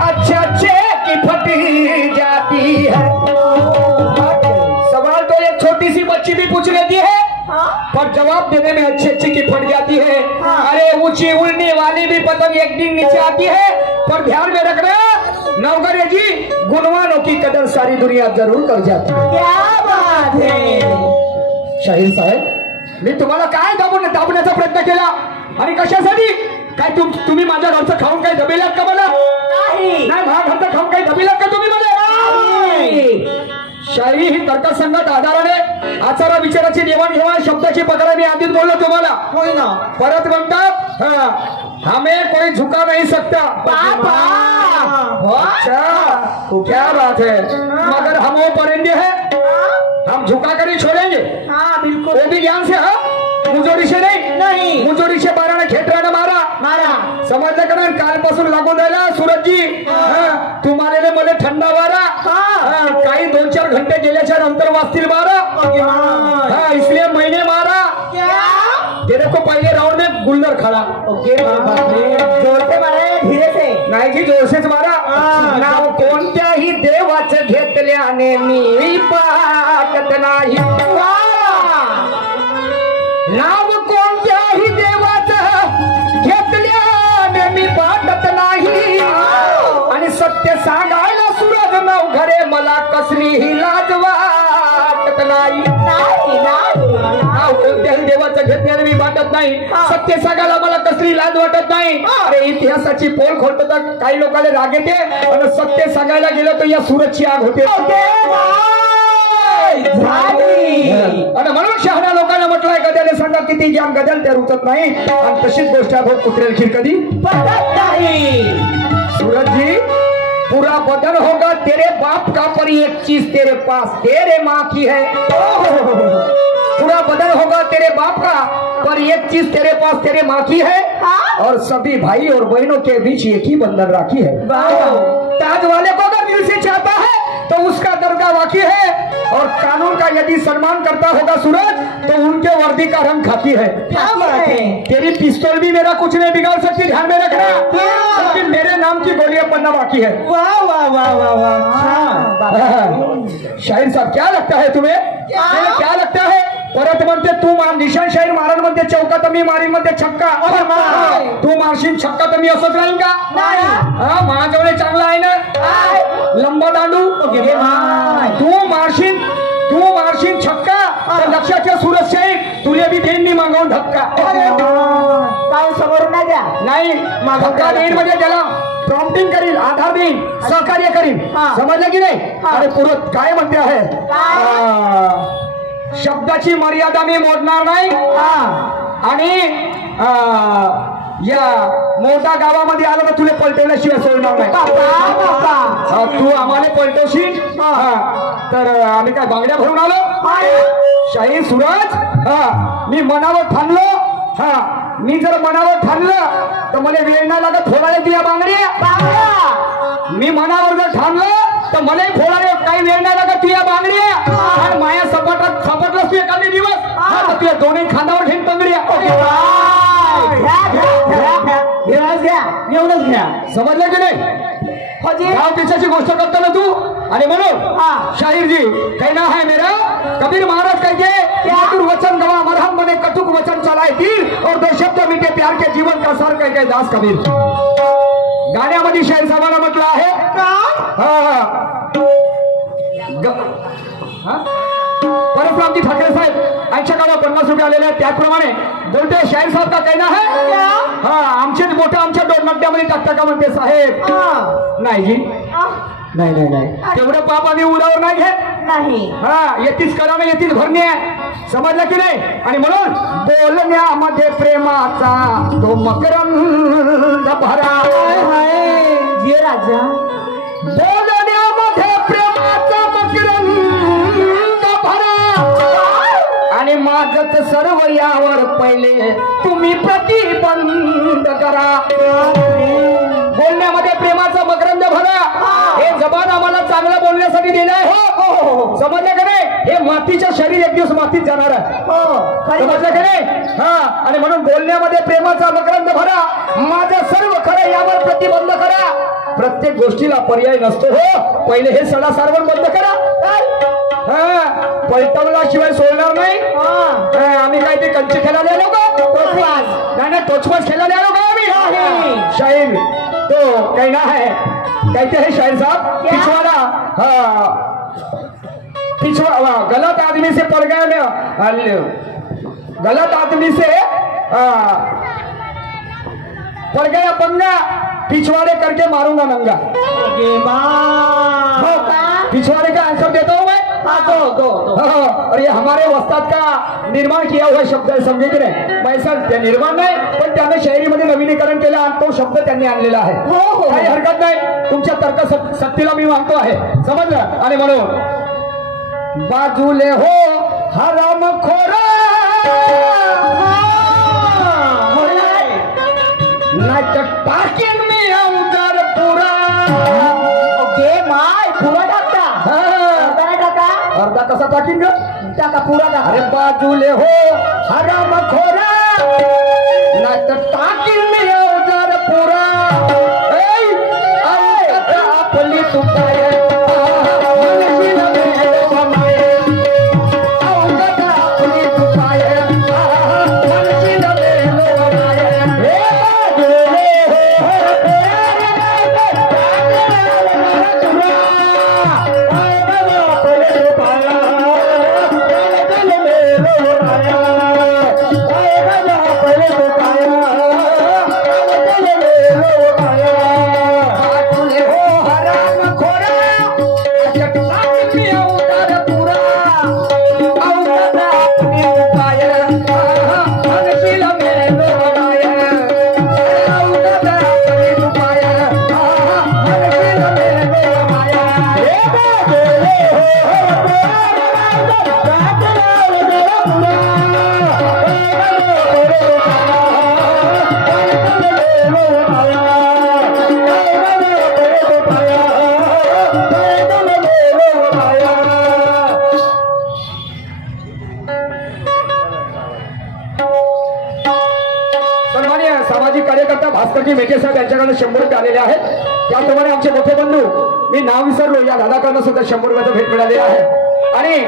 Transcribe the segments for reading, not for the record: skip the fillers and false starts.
अच्छे अच्छे की फटी जाती है। सवाल तो एक छोटी सी बच्ची भी पूछ लेती है, पर जवाब देने में अच्छी अच्छी की फट जाती है। अरे ऊंची उड़ने वाली भी पतंग एक दिन नीचे आती है, पर ध्यान में रखना नौकरे जी, गुणवानों की कदर सारी दुनिया जरूर कर जाती है। क्या बात है शाहीर साहेब, मी तुम्हाला काय दाबण्याचा प्रयत्न केला आणि कशासाठी? काय तुम्ही माझ्या घरचं खाऊन काही दबेलात का मला? नाही माझ्या घरचं खाऊन काही दबेलात का तुम्ही मला? शायरी ही तर्कसंगत आधाराने आचारा विचाराची देवाणघेवाण शब्दाची पकड मी आधीच बोललो तुम्हाला, होय ना? परत म्हणतात हमें कोई झुका नहीं सकता। अच्छा क्या बात है, मगर हम वो परिंदे हैं, हम झुका कर ही छोड़ेंगे। हाँ बिल्कुल, वो भी ज्ञान से। मुजोरी से नहीं, मुजोरी से बाराने खेटराने मारा समजलं का नाही? कालपासून लागून राहिला सूरजजी, तुम्हाला मला थंडा वारा काही 2-4 घंटे गेल्याच्या नंतर वाजतील मारा। इसलिए मैंने मारा। तेरे को पहले राउंड में गुल्लर खड़ा। ओके, जोर से मारा धीरे से? नाही जी, जोर सेच मारा। नाव कोणत्याही देवाचं घेतल्याने मी पाहत नाही। नाव कोणत्याही देवाचं घेतल्याने मी पाहत नाही, आणि सत्य सांगायला सूरज नवघरे मला कसलीही लाज वाटत नाही। नाव कोणत्याही देवाचं घेतल्याने मी वाटत नाही, सत्य सांगायला मला कसली लाज वाटत नाही। अरे इतिहासाची पोल खोलतो तर काही लोकांना राग येते, आणि सत्य सांगायला गेलं तर या सूरजची आग होते। आणि म्हणून शहाण्या लोकांना म्हटलंय गद्याने सांगा किती ज्ञान गद्याला त्या रुचत नाही, आणि तशीच गोष्ट आहे कुत्रेल खीर कधी पटत नाही। सूरज जी, पूरा बदन होगा तेरे बाप का, पर एक चीज तेरे पास तेरे माँ की है। पूरा बदन होगा तेरे बाप का, पर एक चीज तेरे पास तेरे माँ की है, और सभी भाई और बहनों के बीच एक ही बंधन राखी है। ताज वाले को अगर दिल से चाहता है तो उसका दर्जा वाकी है, और कानून का यदि सम्मान करता होगा सूरज तो उनके वर्दी का रंग खाकी है। तेरी पिस्तौल भी मेरा कुछ नहीं बिगाड़ सकती, ध्यान में रखना, क्योंकि मेरे नाम की गोलियां बनना बाकी है। वाह वाह वाह वाह वाह। शाहीर साहब, क्या लगता है तुम्हें? क्या लगता है? परत म्हणते तू निशान शाहीर मारण मध्ये चौका तर मी मारीन मध्ये छक्का, तू मारशील छक्का तर मी असंच राहीन का? माझ्याजवळ चांगला आहे ना लंबा दांडू, तू मारशील छक्का तर लक्षात ठेव सूरज शाहीर, तुला बी देईन मी मागवून धक्का। काय समोर नाही द्या, नाही धक्का देईन म्हणजे त्याला प्रॉम्प्टिंग करील, आधार देईन, सहकार्य करीन, समजलं की नाही? अरे पुरत काय म्हणते आहे, शब्दाची मर्यादा मी मोडणार नाही, आणि या मोठा गावामध्ये आलं तर तुला पलटवल्याशिवाय सोडणार नाही। तू आम्हाला पलटवशील तर आम्ही काय बांगड्या भरून आलो? शाहीर सूरज, मी मनावर ठाणलो, मी जर मनावर ठाणलं तर मला वेळ नाही लागत फोडायला तुझ्या बांगड्या। मी मनावर जर ठाणलं तर मलाही फोडायला काही वेळ नाही लागत तुझ्या बांगड्या, आणि माया सपाटात सपटलास तू एखादे दिवस तुझ्या दोन्ही खांद्यावर ठेवून तंगड्या। एवढंच घ्या, समजलं की नाही? गाव देशाची गोष्ट करतो ना तू, आणि म्हणून शाहीर जी कहना है मेरा, कबीर महाराज कहते मधुर वचन गवा मरहम बने कटुक वचन चलाए तीर, और दो शब्द मिटे प्यार के जीवन का सार कह दास कबीर। गाण्यामध्ये शाहीर साहेबांना म्हटलं आहे परशुरामजी ठाकरे साहेब 80 गावा 50 रुपये आलेले आहेत, त्याचप्रमाणे बोलते शाहीर साहेब का कहना है, आमचे मोठं आमच्या डोरमट्ट्यामध्ये टाकता का म्हणते साहेब? नाही जी, नाही नाही नाही, तेवढं पाप आम्ही उरावर नाही घेत नाही। येतीच करावं येतीच भरणे, समजलं की नाही? आणि म्हणून बोलण्यामध्ये प्रेमाचा तो मकरंद भरा, जे राजा बोलण्यामध्ये प्रेमाचा मकरंद भरा, आणि माझच सर्व यावर पहिले तुम्ही प्रतिबंध करा। बोलण्यामध्ये प्रेमाचा मकरंद भरा, हे जबान आम्हाला चांगलं बोलण्यासाठी दिलं आहे। हो, समजलं का नाही? हे मातीचं शरीर एक दिवस मातीत जाणार आहे, समजलं का नाही? आणि म्हणून बोलण्यामध्ये प्रेमाचा मकरंद भरा, माझं सर्व खरं यावर प्रतिबंध करा। प्रत्येक गोष्टीला पर्याय नसतो हो. पहिले हे सडा सारवण बंद करा. पलटवल्याशिवाय सोडणार नाही. आम्ही काय ते कंचे खेळायला आलो का? नाही टोचवाज खेळायला आलो का आम्ही? शाहीर तो काही ना है कहते हैं शायर साहब पिछवाड़ा गलत आदमी से पड़ गया गलत आदमी से पड़ गया पंगा पिछवाड़े करके मारूंगा नंगा. पिछवाड़े का आंसर देता हूं मैं. और ये हमारे वस्ताद का निर्माण किया हुआ शब्द आहे. समजे की नाही? मैसर निर्माण नाही पण त्याने शायरीमध्ये नवीनीकरण केलं आणि तो शब्द त्यांनी आणलेला आहे. काही हरकत नाही. तुमच्या तर्क शक्तीला मी मानतो आहे. समजलं? आणि म्हणून बाजूले हो हरामखोरा नाही टाकीन मी अवजार पुरा. माय पुरा टाकता. अर्धा कसा टाकीन ग? टाका पुरा टाका. अरे बाजूले हो हरामखोरा नाही टाकीन मी अवजार पुरा. आपली तुकाय मेटे साहेब यांच्याकडे 100 रुपये आलेले आहेत. त्याप्रमाणे आमचे मोठे बंधू मी नाव विसरलो या दादाकडनं सुद्धा 100 रुपयाचं भेट मिळालेली आहे. आणि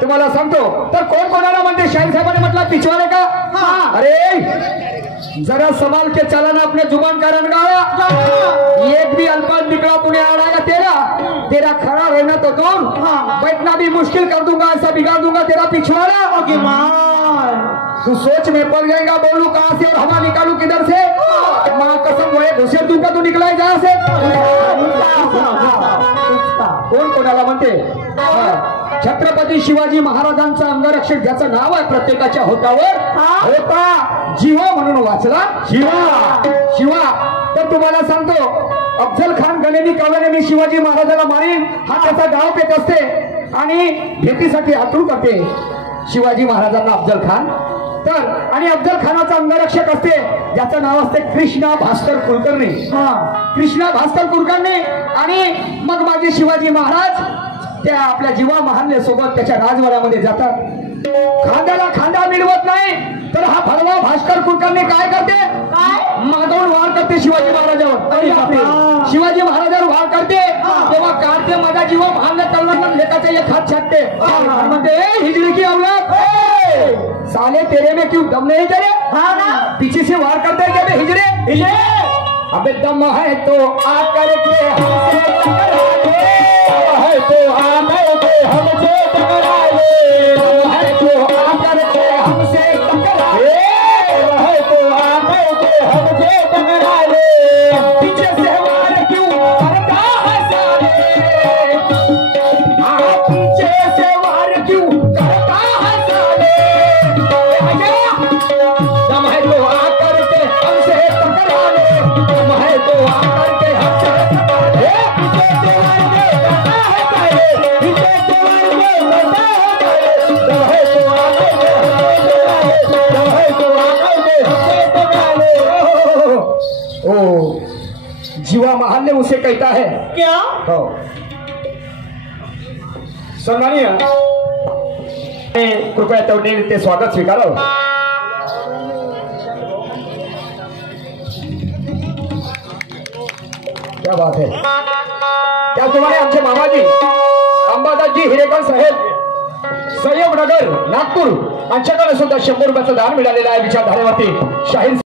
तुम्हाला सांगतो तर कोण कोणाला म्हणते? शाहीर साहेबांनी म्हटलं पिछवाड़े का. अरे जरा संभाल के चलाना अपने जुबान का रंगावा. एक भी अल्फाज निकला तूने आड़ागा तेरा खड़ा रहना तो दूर बैठना भी मुश्किल कर दूंगा. ऐसा बिगाड़ दूंगा तेरा पिछवाड़ा. तू सोच में पड़ जाएगा. बोलू कहां से और हवा निकालू किधर से? माँ कसम वह घुसे दूंगा तू निकला है जहां से. कोण कोणाला म्हणते? छत्रपती शिवाजी महाराजांचा अंगरक्षक ज्याचं नाव आहे प्रत्येकाच्या होतावर होता जीवा म्हणून वाचला शिवा. तर तुम्हाला सांगतो अफजल खान गणेनी कवने मी शिवाजी महाराजाला मारीन हा त्याचा गाव पेट असते आणि भेटीसाठी आतुर करते शिवाजी महाराजांना अफजल खान. तर आणि अफजल खानाचा अंगरक्षक असते ज्याचं नाव असते कृष्णा भास्कर कुलकर्णी. कृष्णा भास्कर कुलकर्णी. आणि मग माझे शिवाजी महाराज त्या आपल्या जीवा महान्य सोबत त्याच्या राजवाड्यामध्ये जातात. खांद्याला खांदा मिळवत नाही तर हा भरवा भास्कर कुलकर्णी काय करते? मागवून वार करते शिवाजी महाराजावर. शिवाजी महाराजावर वार करते तेव्हा काढते माझा जीवा महान्य तलवार लेखाचा एक हात छाटते. म्हणते हिजड़ी की औलाद साले तेरे में क्यों दम नहीं तेरे? पीछे से वार करते हैं क्या हिजड़े? अबे दम है तो आकर के हमसे टकरा ले. है तो आकर के हमसे टकरा ले. है तो आकर के हमसे टकरा ले. है तो आकर के हमसे टकरा ले. पीछे से वार क्यों करता है साले? पीछे से वार क्यों करता है साले? दम है तो आकर के हमसे टकरा ले. दम है तो आकर के हमसे टकरा ले. पीछे से वार के करता है साले. पीछे से वार के करता है साले. दम है तो आकर के हमसे टकरा ले. दम है तो आकर के हमसे टकरा ले. ओ जीवा महान्य उसे कहता है क्या? हो सम्मानीय कृपया तेवढे ते स्वागत स्वीकारावं. क्या बात है. त्याचप्रमाणे आमचे मामाजी अंबादासजी हिरेकर साहेब संयमनगर नागपूर यांच्याकडे सुद्धा 100 रुपयाचं दान मिळालेलं आहे विचारधारेवरती शाहीर